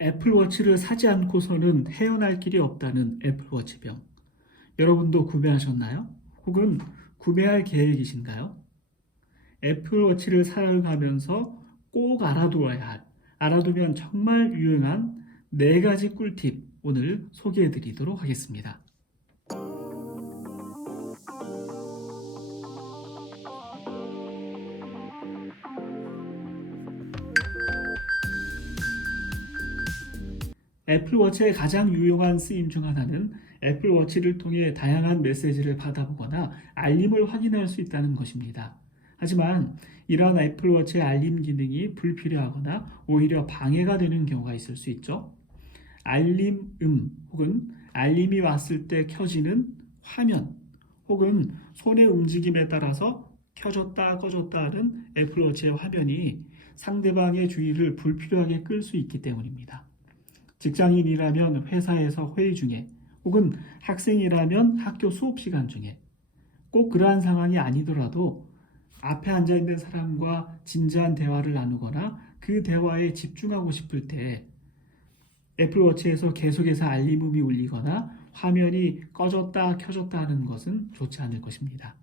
애플워치를 사지 않고서는 헤어날 길이 없다는 애플워치병. 여러분도 구매하셨나요? 혹은 구매할 계획이신가요? 애플워치를 사용하면서 꼭 알아두어야 할, 알아두면 정말 유용한 4가지 꿀팁 오늘 소개해 드리도록 하겠습니다. 애플워치의 가장 유용한 쓰임 중 하나는 애플워치를 통해 다양한 메시지를 받아보거나 알림을 확인할 수 있다는 것입니다. 하지만 이러한 애플워치의 알림 기능이 불필요하거나 오히려 방해가 되는 경우가 있을 수 있죠. 혹은 알림이 왔을 때 켜지는 화면 혹은 손의 움직임에 따라서 켜졌다 꺼졌다 하는 애플워치의 화면이 상대방의 주의를 불필요하게 끌 수 있기 때문입니다. 직장인이라면 회사에서 회의 중에 혹은 학생이라면 학교 수업 시간 중에 꼭 그러한 상황이 아니더라도 앞에 앉아 있는 사람과 진지한 대화를 나누거나 그 대화에 집중하고 싶을 때 애플워치에서 계속해서 알림음이 울리거나 화면이 꺼졌다 켜졌다 하는 것은 좋지 않을 것입니다.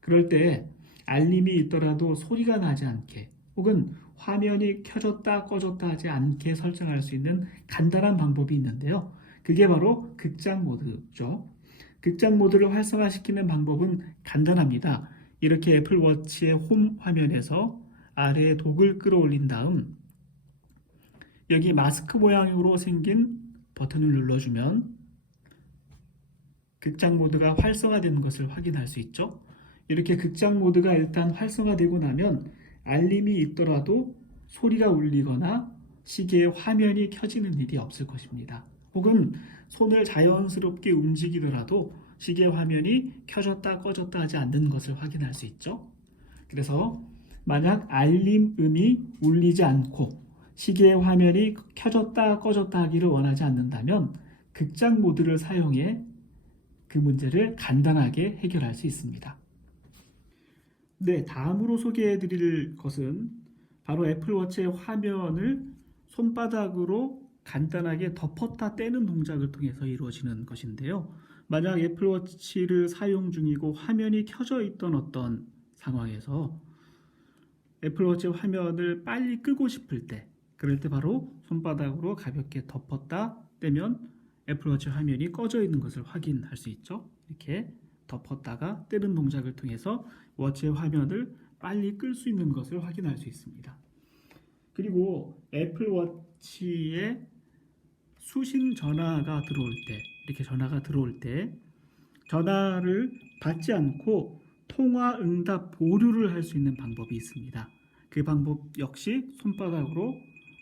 그럴 때 알림이 있더라도 소리가 나지 않게 혹은 화면이 켜졌다 꺼졌다 하지 않게 설정할 수 있는 간단한 방법이 있는데요. 그게 바로 극장 모드죠. 극장 모드를 활성화시키는 방법은 간단합니다. 이렇게 애플워치의 홈 화면에서 아래에 독을 끌어올린 다음 여기 마스크 모양으로 생긴 버튼을 눌러주면 극장 모드가 활성화되는 것을 확인할 수 있죠. 이렇게 극장 모드가 일단 활성화되고 나면 알림이 있더라도 소리가 울리거나 시계의 화면이 켜지는 일이 없을 것입니다. 혹은 손을 자연스럽게 움직이더라도 시계 화면이 켜졌다 꺼졌다 하지 않는 것을 확인할 수 있죠. 그래서 만약 알림음이 울리지 않고 시계의 화면이 켜졌다 꺼졌다 하기를 원하지 않는다면 극장 모드를 사용해 그 문제를 간단하게 해결할 수 있습니다. 네, 다음으로 소개해 드릴 것은 바로 애플워치의 화면을 손바닥으로 간단하게 덮었다 떼는 동작을 통해서 이루어지는 것인데요. 만약 애플워치를 사용 중이고 화면이 켜져 있던 어떤 상황에서 애플워치 화면을 빨리 끄고 싶을 때, 그럴 때 바로 손바닥으로 가볍게 덮었다 떼면 애플워치 화면이 꺼져 있는 것을 확인할 수 있죠. 이렇게 덮었다가 떼는 동작을 통해서 워치의 화면을 빨리 끌 수 있는 것을 확인할 수 있습니다. 그리고 애플워치에 수신 전화가 들어올 때, 이렇게 전화가 들어올 때 전화를 받지 않고 통화 응답 보류를 할 수 있는 방법이 있습니다. 그 방법 역시 손바닥으로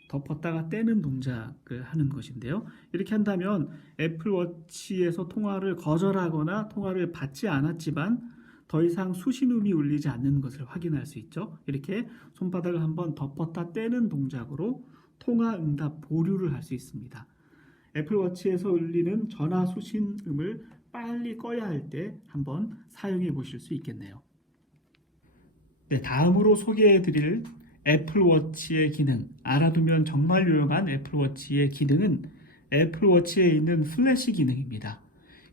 덮었다가 떼는 동작을 하는 것인데요. 이렇게 한다면 애플워치에서 통화를 거절하거나 통화를 받지 않았지만 더 이상 수신음이 울리지 않는 것을 확인할 수 있죠. 이렇게 손바닥을 한번 덮었다 떼는 동작으로 통화 응답 보류를 할 수 있습니다. 애플워치에서 울리는 전화 수신음을 빨리 꺼야 할 때 한번 사용해 보실 수 있겠네요. 네, 다음으로 소개해 드릴 애플워치의 기능, 알아두면 정말 유용한 애플워치의 기능은 애플워치에 있는 플래시 기능입니다.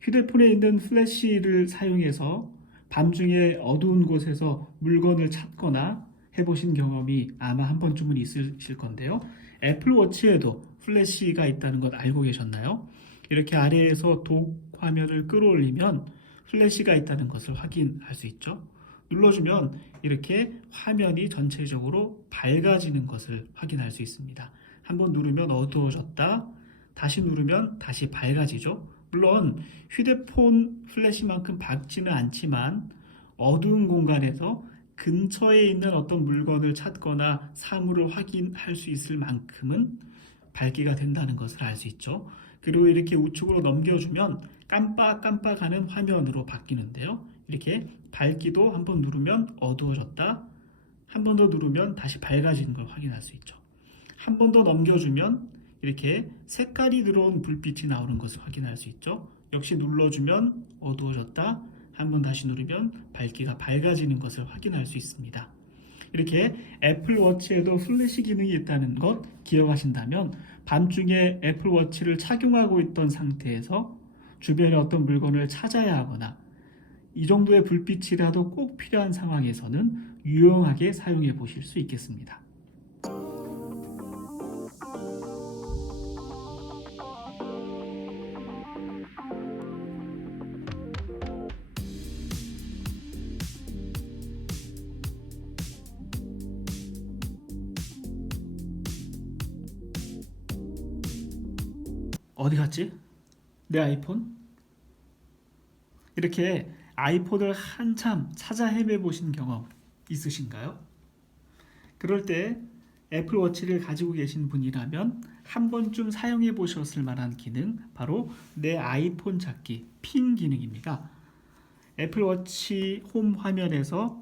휴대폰에 있는 플래시를 사용해서 밤중에 어두운 곳에서 물건을 찾거나 해보신 경험이 아마 한 번쯤은 있으실 건데요. 애플워치에도 플래시가 있다는 것 알고 계셨나요? 이렇게 아래에서 독 화면을 끌어올리면 플래시가 있다는 것을 확인할 수 있죠. 눌러주면 이렇게 화면이 전체적으로 밝아지는 것을 확인할 수 있습니다. 한번 누르면 어두워졌다, 다시 누르면 다시 밝아지죠. 물론 휴대폰 플래시만큼 밝지는 않지만 어두운 공간에서 근처에 있는 어떤 물건을 찾거나 사물을 확인할 수 있을 만큼은 밝기가 된다는 것을 알 수 있죠. 그리고 이렇게 우측으로 넘겨주면 깜빡깜빡하는 화면으로 바뀌는데요. 이렇게 밝기도 한번 누르면 어두워졌다, 한 번 더 누르면 다시 밝아지는 걸 확인할 수 있죠. 한 번 더 넘겨주면 이렇게 색깔이 들어온 불빛이 나오는 것을 확인할 수 있죠. 역시 눌러주면 어두워졌다, 한 번 다시 누르면 밝기가 밝아지는 것을 확인할 수 있습니다. 이렇게 애플워치에도 플래시 기능이 있다는 것 기억하신다면 밤중에 애플워치를 착용하고 있던 상태에서 주변에 어떤 물건을 찾아야 하거나 이 정도의 불빛이라도 꼭 필요한 상황에서는 유용하게 사용해 보실 수 있겠습니다. 어디 갔지? 내 아이폰? 이렇게 아이폰을 한참 찾아 헤매 보신 경험 있으신가요? 그럴 때 애플워치를 가지고 계신 분이라면 한 번쯤 사용해 보셨을 만한 기능, 바로 내 아이폰 찾기 핀 기능입니다. 애플워치 홈 화면에서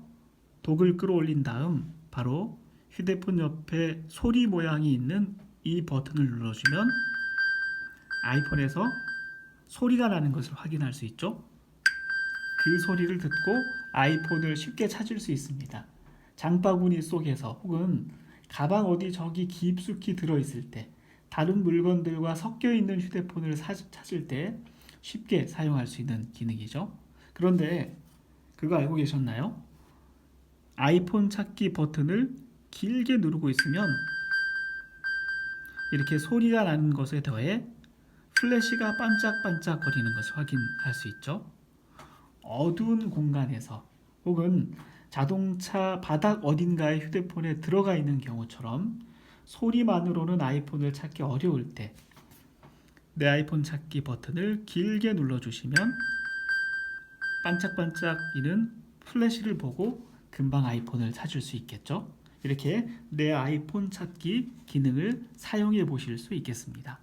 독을 끌어올린 다음 바로 휴대폰 옆에 소리 모양이 있는 이 버튼을 눌러주면 아이폰에서 소리가 나는 것을 확인할 수 있죠. 그 소리를 듣고 아이폰을 쉽게 찾을 수 있습니다. 장바구니 속에서 혹은 가방 어디 저기 깊숙이 들어있을 때, 다른 물건들과 섞여 있는 휴대폰을 찾을 때 쉽게 사용할 수 있는 기능이죠. 그런데 그거 알고 계셨나요? 아이폰 찾기 버튼을 길게 누르고 있으면 이렇게 소리가 나는 것에 더해 플래시가 반짝반짝 거리는 것을 확인할 수 있죠. 어두운 공간에서 혹은 자동차 바닥 어딘가에 휴대폰에 들어가 있는 경우처럼 소리만으로는 아이폰을 찾기 어려울 때 내 아이폰 찾기 버튼을 길게 눌러주시면 반짝반짝이는 플래시를 보고 금방 아이폰을 찾을 수 있겠죠. 이렇게 내 아이폰 찾기 기능을 사용해 보실 수 있겠습니다.